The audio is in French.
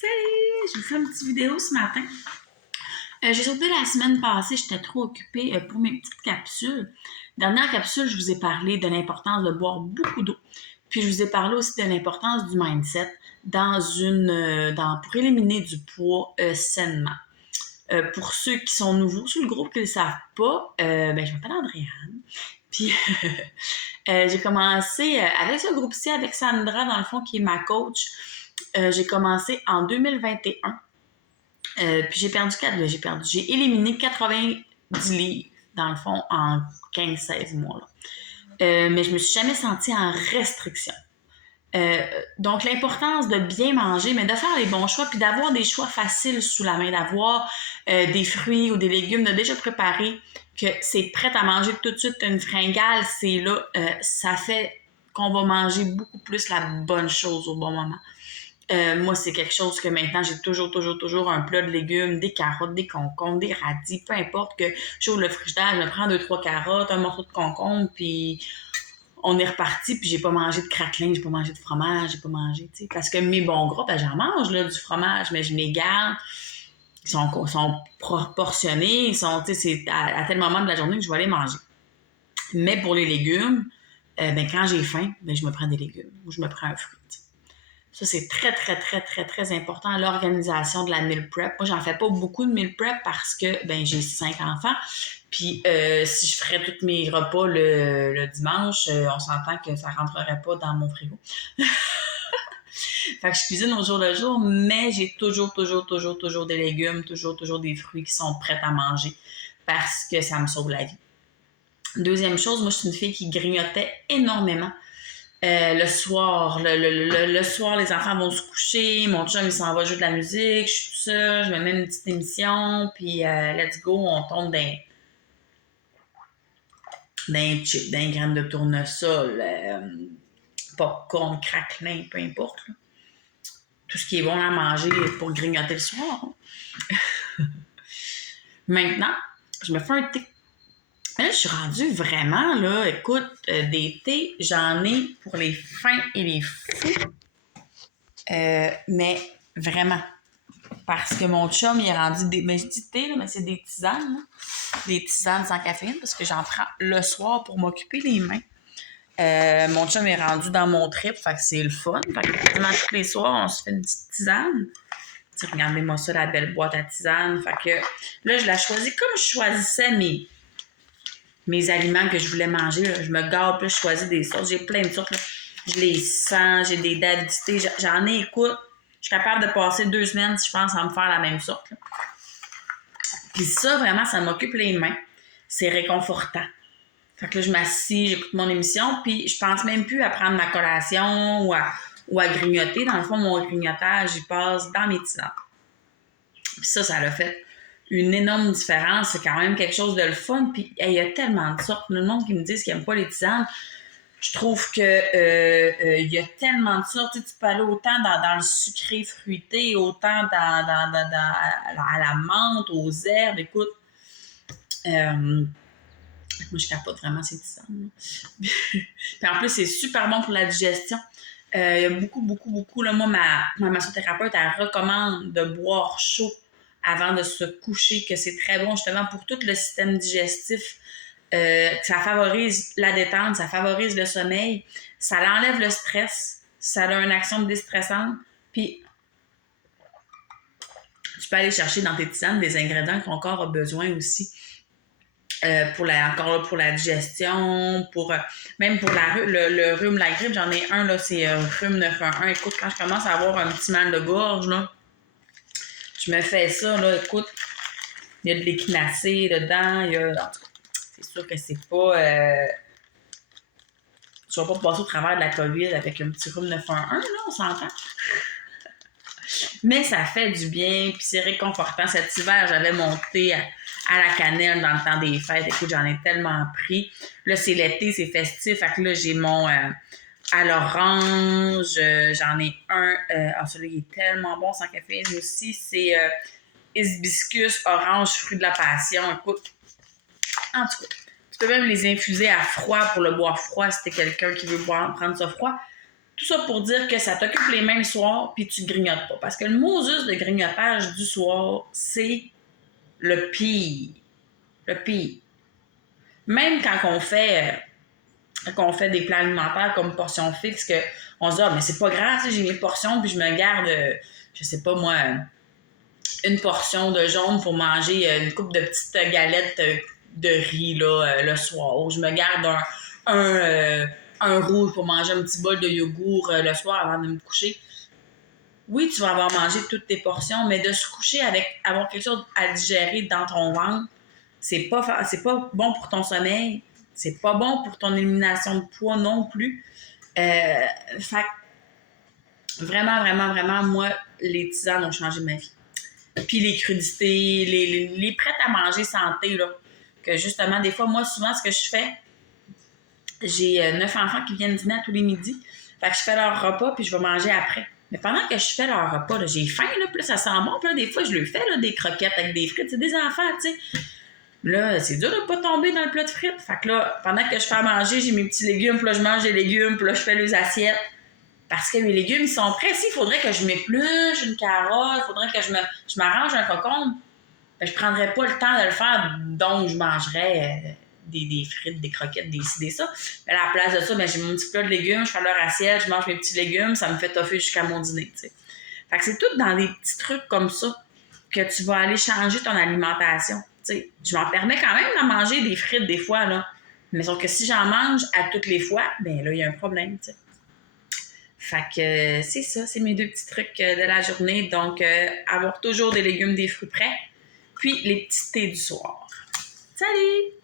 Salut! J'ai fait une petite vidéo ce matin. J'ai sauté la semaine passée, j'étais trop occupée pour mes petites capsules. Dernière capsule, je vous ai parlé de l'importance de boire beaucoup d'eau. Puis je vous ai parlé aussi de l'importance du mindset pour éliminer du poids sainement. Pour ceux qui sont nouveaux sur le groupe qui ne le savent pas, je m'appelle Andréane. Puis j'ai commencé avec ce groupe-ci, avec Sandra, dans le fond, qui est ma coach. J'ai commencé en 2021. Puis j'ai perdu 4 livres. J'ai éliminé 90 livres, dans le fond, en 15-16 mois. Là. Mais je me suis jamais sentie en restriction. Donc, l'importance de bien manger, mais de faire les bons choix, puis d'avoir des choix faciles sous la main, d'avoir des fruits ou des légumes de déjà préparés, que c'est prêt à manger tout de suite, une fringale, c'est là, ça fait qu'on va manger beaucoup plus la bonne chose au bon moment. Moi, c'est quelque chose que maintenant, j'ai toujours un plat de légumes, des carottes, des concombres, des radis, peu importe que j'ouvre le frigidaire, je me prends 2-3 carottes, un morceau de concombre, puis on est reparti, puis j'ai pas mangé de craquelin, j'ai pas mangé de fromage, j'ai pas mangé, tu sais. Parce que mes bons gras, j'en mange, là, du fromage, mais je les garde. Ils sont proportionnés, c'est à tel moment de la journée que je vais les manger. Mais pour les légumes, quand j'ai faim, je me prends des légumes ou je me prends un fruit, t'sais. Ça, c'est très important, l'organisation de la meal prep. Moi, j'en fais pas beaucoup de meal prep parce que j'ai 5 enfants. Puis si je ferais tous mes repas le dimanche, on s'entend que ça rentrerait pas dans mon frigo. Fait que je cuisine au jour le jour, mais j'ai toujours des légumes, toujours des fruits qui sont prêts à manger parce que ça me sauve la vie. Deuxième chose, moi, je suis une fille qui grignotait énormément. Le soir, le soir, les enfants vont se coucher, mon chum, il s'en va jouer de la musique, je suis tout seul, je me mets une petite émission, puis let's go, on tombe d'un chip, d'un graine de tournesol, popcorn, craquelin, peu importe. Là. Tout ce qui est bon à manger pour grignoter le soir. Maintenant, je me fais un thé. Là, je suis rendue vraiment, là, écoute, des thés, j'en ai pour les fins et les fous. Mais vraiment. Parce que mon chum, il est rendu des... Mais je dis thé, là, mais c'est des tisanes. Là. Des tisanes sans caféine parce que j'en prends le soir pour m'occuper les mains. Mon chum est rendu dans mon trip, fait que c'est le fun. Fait que quasiment tous les soirs, on se fait une petite tisane. T'sais, regardez-moi ça, la belle boîte à tisane. Fait que là, je la choisis comme je choisissais mes aliments que je voulais manger. Là. Je me garde, puis je choisis des sortes. J'ai plein de sortes. Là. Je les sens, j'ai des d'avidité. J'en ai, écoute, je suis capable de passer 2 semaines, je pense, à me faire la même sorte. Là. Puis ça, vraiment, ça m'occupe les mains. C'est réconfortant. Fait que là, je m'assis, j'écoute mon émission, puis je pense même plus à prendre ma collation ou à grignoter. Dans le fond, mon grignotage, il passe dans mes tisanes. Puis ça l'a fait une énorme différence. C'est quand même quelque chose de le fun. Puis il y a tellement de sortes. Le monde qui me dit qu'ils n'aiment pas les tisanes, je trouve que y a tellement de sortes. Tu peux aller autant dans le sucré fruité, autant à la menthe, aux herbes. Écoute, moi, je capote vraiment ces tisanes. Puis en plus, c'est super bon pour la digestion. Il y a beaucoup. Là, moi, ma massothérapeute, elle recommande de boire chaud avant de se coucher, que c'est très bon justement pour tout le système digestif. Ça favorise la détente, ça favorise le sommeil, ça enlève le stress, ça a une action déstressante. Puis, tu peux aller chercher dans tes tisanes des ingrédients que ton corps a besoin aussi. Pour la digestion, même pour le rhume, la grippe, j'en ai un, là, c'est rhume 911. Écoute, quand je commence à avoir un petit mal de gorge, là, je me fais ça, là, écoute, il y a de l'équinacée dedans, c'est sûr que c'est pas... tu vas pas passer au travers de la COVID avec un petit rhume 911, là, on s'entend. Mais ça fait du bien, puis c'est réconfortant. Cet hiver, j'avais monté à la cannelle dans le temps des fêtes. Écoute, j'en ai tellement pris. Là, c'est l'été, c'est festif. Fait que là, j'ai mon à l'orange. J'en ai un. Celui-là, il est tellement bon sans caféine aussi. C'est hibiscus, orange, fruit de la passion. Écoute, en tout cas, tu peux même les infuser à froid pour le boire froid si t'es quelqu'un qui veut prendre ça froid. Tout ça pour dire que ça t'occupe les mains le soir, puis tu grignotes pas. Parce que le Moses de grignotage du soir, c'est le pire. Le pire. Même quand on fait des plans alimentaires comme portion fixe, qu'on se dit, ah, mais c'est pas grave, j'ai mes portions, puis je me garde, je sais pas moi, une portion de jaune pour manger une coupe de petites galettes de riz là, le soir. Ou je me garde un rouge pour manger un petit bol de yogourt le soir avant de me coucher. Oui, tu vas avoir mangé toutes tes portions, mais de se coucher avec avoir quelque chose à digérer dans ton ventre, c'est pas bon pour ton sommeil, c'est pas bon pour ton élimination de poids non plus. Fait vraiment, vraiment, vraiment, moi, les tisanes ont changé ma vie. Puis les crudités, les prêts à manger santé, là, que justement, des fois, moi, souvent, ce que je fais, j'ai 9 enfants qui viennent dîner à tous les midis. Fait que je fais leur repas, puis je vais manger après. Mais pendant que je fais leur repas, là, j'ai faim, là, puis là, ça sent bon. Puis là, des fois, je leur fais là, des croquettes avec des frites. C'est des enfants, tu sais. Là, c'est dur de pas tomber dans le plat de frites. Fait que là, pendant que je fais à manger, j'ai mes petits légumes, puis là, je mange des légumes, puis là, je fais les assiettes. Parce que mes légumes, ils sont prêts. S'il faudrait que je m'épluche une carotte, il faudrait que je m'arrange un concombre, ben, je prendrais pas le temps de le faire, donc je mangerais des frites, des croquettes, des ça. Mais à la place de ça, ben, j'ai mon petit plat de légumes, je fais leur assiette, je mange mes petits légumes, ça me fait toffer jusqu'à mon dîner, tu sais. Fait que c'est tout dans des petits trucs comme ça que tu vas aller changer ton alimentation. Tu sais, je m'en permets quand même de manger des frites des fois, là. Mais sauf que si j'en mange à toutes les fois, ben là, il y a un problème, tu sais. Fait que c'est ça, c'est mes 2 petits trucs de la journée. Donc, avoir toujours des légumes, des fruits prêts, puis les petits thés du soir. Salut!